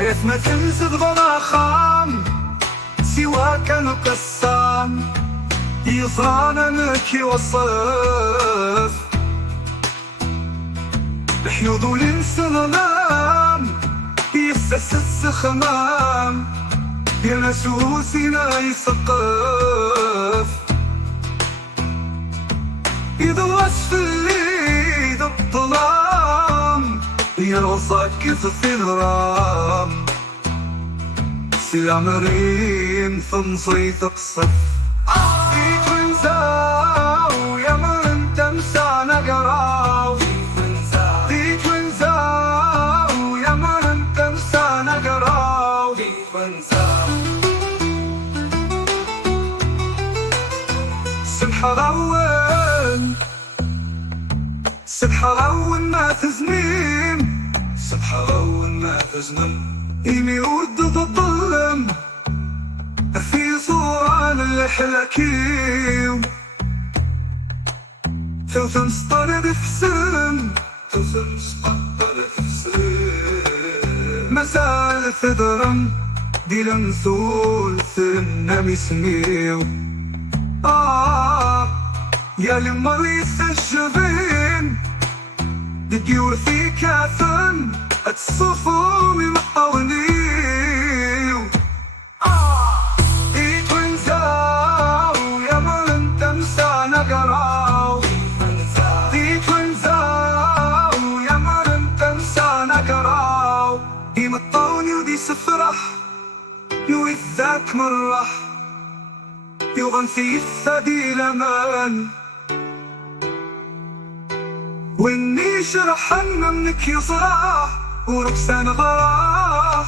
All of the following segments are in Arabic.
حياة ما تنزل بلا خام، سواك القسام يصرانا لك يوصف الحيوض والانسلام، يفسس السخمام يا نسوسنا يسقف، يدوس في الليل الظلام يوصك في الرام، سلام ريم ثمصي تقصف فيك ونزاو يا من تمسى نقراو، فيك ونزاو يا من تمسى نقراو، سبحة الأول سبحة الأول ما تزمين، سبحة الأول ما تزمن إيمي ود تظلم في صورة للحلاكيو، توثن سطر دفسن توثن سطر دفسن مسال ثدرم دي لمثول ثنم يسميو يا لمريث الجبين ديور في كاثن اتصفوا من قونيو ايت ونزاو يا من تمسى نقراو، ايت ونزاو يا من تمسى نقراو، يمطوني ودي سفرح يوي ذاك مرح يغن في الثدي لمان، وإني شرحنا منك يصراح ورقصان غراح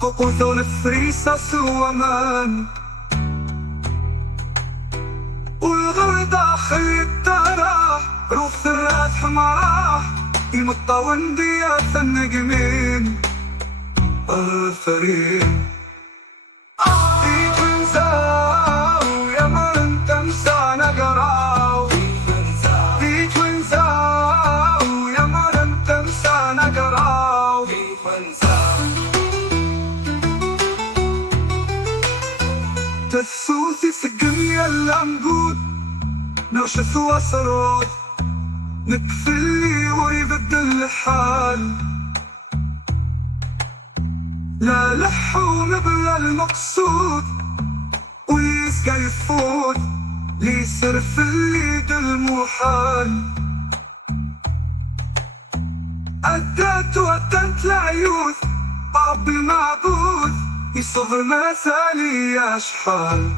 قوثون الثريسة سوامان، والغر داخل التراح روث الراس حمراح يمطون ديات النجمين الفريم، فيك ونزاو يا من تمسى نقراو، فيك ونزاو يا من تمسى نقراو، تثوثي سقمي العنقود نرشث وسرود نكفلي ويبدل الحال، لا لحون بلا المقصود ويسقى يفوت ليصير في اليد المحال، أدت وأدت العيوث رب المعبود يصغر مثالي أشحال.